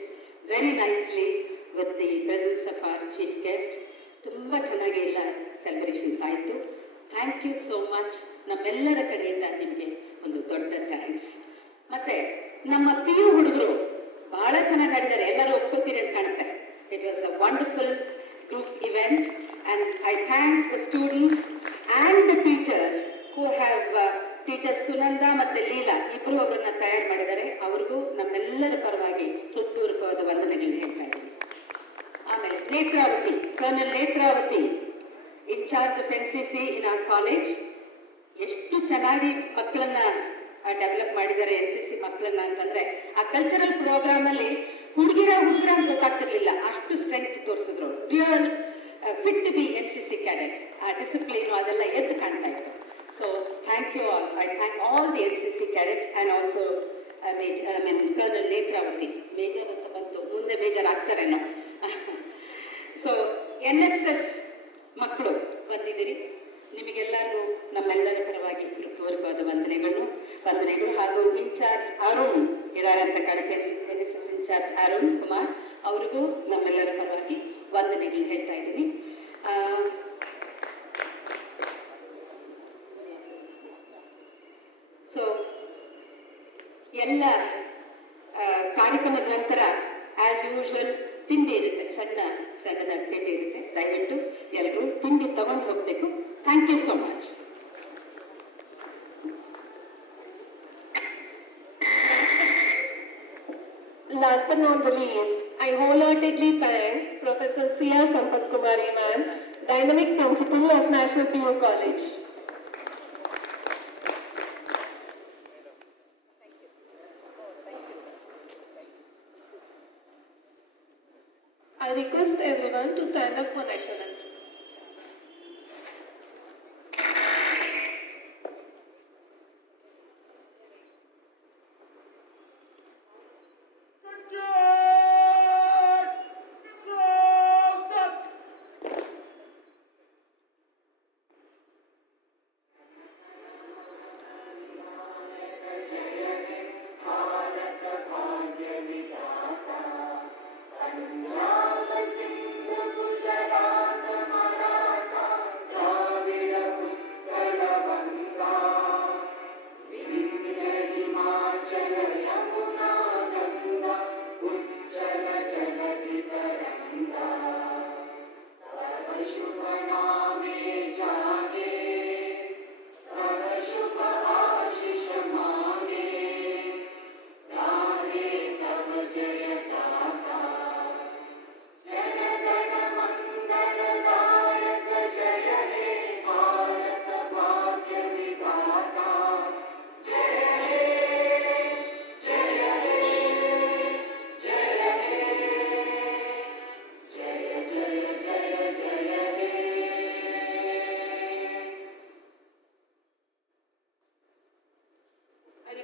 very nicely with the presence of our chief guest. Tumba chanagi ella celebrations aitu. Thank you so much. Nammellara kadeyinda nimge ondu dodda thanks. Matte namma PU hudugru ಬಹಳ ಚೆನ್ನಾಗಿ ಆಡಿದ್ದಾರೆ, ಎಲ್ಲರೂ ಒಪ್ಕೋತೀರಿ ಅಂತ ಕಾಣುತ್ತೆ. It was a wonderful group event and I thank the students and the teachers who have teachers Sunanda ಮತ್ತು ಲೀಲಾ ಇಬ್ಬರು ಅವರನ್ನ ತಯಾರು ಮಾಡಿದ್ದಾರೆ. ಅವ್ರಿಗೂ ನಮ್ಮೆಲ್ಲರ ಪರವಾಗಿ ಹೃತ್ಪೂರ್ವಕವಾದ ವಂದನೆಗಳನ್ನ ಹೇಳ್ತಾ ಇದ್ದೀನಿ. ಆಮೇಲೆ Netravati, colonel Netravati, incharge of NCC in R college. ಎಷ್ಟು ಚೆನ್ನಾಗಿ ಮಕ್ಕಳನ್ನ ಡೆವಲಪ್ ಮಾಡಿದ್ದಾರೆ NCC ಮಕ್ಕಳನ್ನ ಅಂತಂದ್ರೆ, ಆ ಕಲ್ಚರಲ್ ಪ್ರೋಗ್ರಾಮ್ ಅಲ್ಲಿ ಹುಡುಗಿರ ಅಂತ ಗೊತ್ತಾಗ್ತಿರ್ಲಿಲ್ಲ, ಅಷ್ಟು ಸ್ಟ್ರೆಂತ್ ತೋರಿಸಿದ್ರು. Real fit to be NCC cadets. ಆ ಡಿಸಿಪ್ಲಿನ್ ಅದೆಲ್ಲ ಎದ್ದು ಕಾಣ್ತಾ ಇತ್ತು. So thank you all. I thank all the NCC cadets and also colonel Netravati. Major ಅಂತ ಬಂತು, ಮುಂದೆ ಮೇಜರ್ ಆಗ್ತಾರೇನೋ. ಸೊ NSS ಮಕ್ಕಳು ಬಂದಿದ್ದೀರಿ, ನಿಮಗೆಲ್ಲರೂ ನಮ್ಮೆಲ್ಲರ ಪರವಾಗಿ ಹೃತ್ಪೂರ್ವಕವಾದ ವಂದನೆಗಳು. ಹಾಗೂ ಇನ್ಚಾರ್ಜ್ ಅರುಣ್ ಇದ್ದಾರೆ ಅಂತ ಕಾಣುತ್ತೆ, NSS ಇನ್ಚಾರ್ಜ್ ಅರುಣ್ ಕುಮಾರ್, ಅವ್ರಿಗೂ ನಮ್ಮೆಲ್ಲರ ಪರವಾಗಿ ವಂದನೆಗಳು ಹೇಳ್ತಾ ಇದ್ದೀನಿ. ಸೊ ಎಲ್ಲ ಕಾರ್ಯಕ್ರಮದ ನಂತರ ಆಸ್ ಯೂಶುವಲ್ ತಿಂಡಿ ಇರುತ್ತೆ, ಸಣ್ಣದಾಗಿ ತಿಂಡಿ ಇರುತ್ತೆ. ದಯವಿಟ್ಟು ಎಲ್ಲರೂ ತಿಂಡಿ ತಗೊಂಡು ಹೋಗಬೇಕು. Thank you so much. Last but not the least, I wholeheartedly thank Professor Sia Sampath Kumari ma'am, Dynamic Principal of National PU College. I request everyone to stand up for national anthem.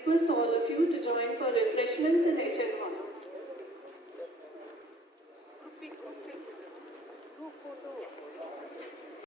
request all of you to join for refreshments in HN Hall.